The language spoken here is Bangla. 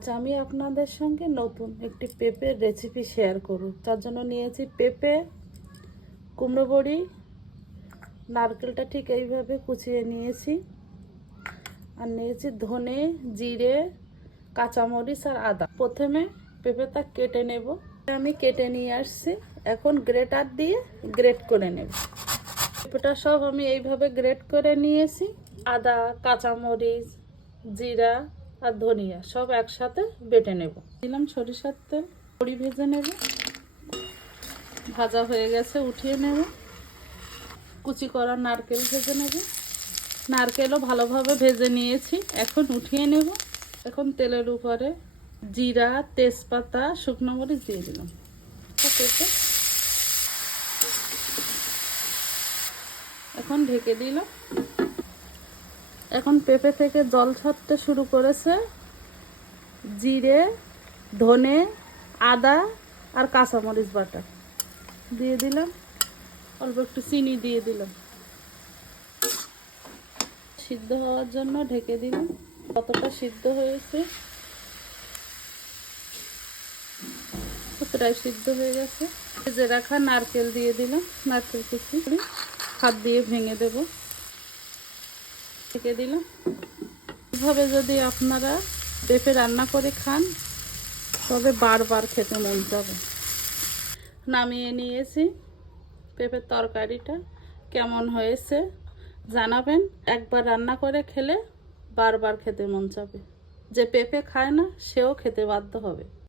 আচ্ছা, আমি আপনাদের সঙ্গে নতুন একটি পেঁপের রেসিপি শেয়ার করব। তার জন্য নিয়েছি পেঁপে, কুমড়ো বড়ি, নারকেলটা ঠিক এইভাবে কুচিয়ে নিয়েছি, আর নিয়েছি ধনে, জিরে, কাঁচামরিচ আর আদা। প্রথমে পেঁপেটা কেটে নেব। আমি কেটে নিয়ে আসছি, এখন গ্রেটার দিয়ে গ্রেট করে নেব। পেঁপেটা সব আমি এইভাবে গ্রেট করে নিয়েছি। আদা, কাঁচামরিচ, জিরা আর ধনিয়া সব একসাথে বেটে নেব। দিলাম সরিষার তেল, বড়ি ভেজে নেব। ভাজা হয়ে গেছে, উঠিয়ে নেব। কুচি করা নারকেল ভেজে নেব। নারকেলও ভালোভাবে ভেজে নিয়েছি, এখন উঠিয়ে নেব। এখন তেলের উপরে জিরা, তেজপাতা, শুকনো মরিচ দিয়ে দিলাম। এখন ঢেকে দিলাম। এখন পেঁপে থেকে জল ছাড়তে শুরু করেছে। জিরে, ধনে, আদা আর কাঁচামরিচ বাটা দিয়ে দিলাম। অল্প একটু চিনি দিয়ে দিলাম। সিদ্ধ হওয়ার জন্য ঢেকে দিলাম। কতটা সিদ্ধ হয়েছে, প্রায় সিদ্ধ হয়ে গেছে। ভেজে রাখা নারকেল দিয়ে দিলাম। নারকেল কুচি হাত দিয়ে ভেঙে দেব। ঢেকে দিলাম। এভাবে যদি আপনারা পেঁপে রান্না করে খান, তবে বারবার খেতে মন যাবে। নামিয়ে নিয়েছি। পেঁপের তরকারিটা কেমন হয়েছে জানাবেন। একবার রান্না করে খেলে বারবার খেতে মন যাবে। যে পেঁপে খায় না, সেও খেতে বাধ্য হবে।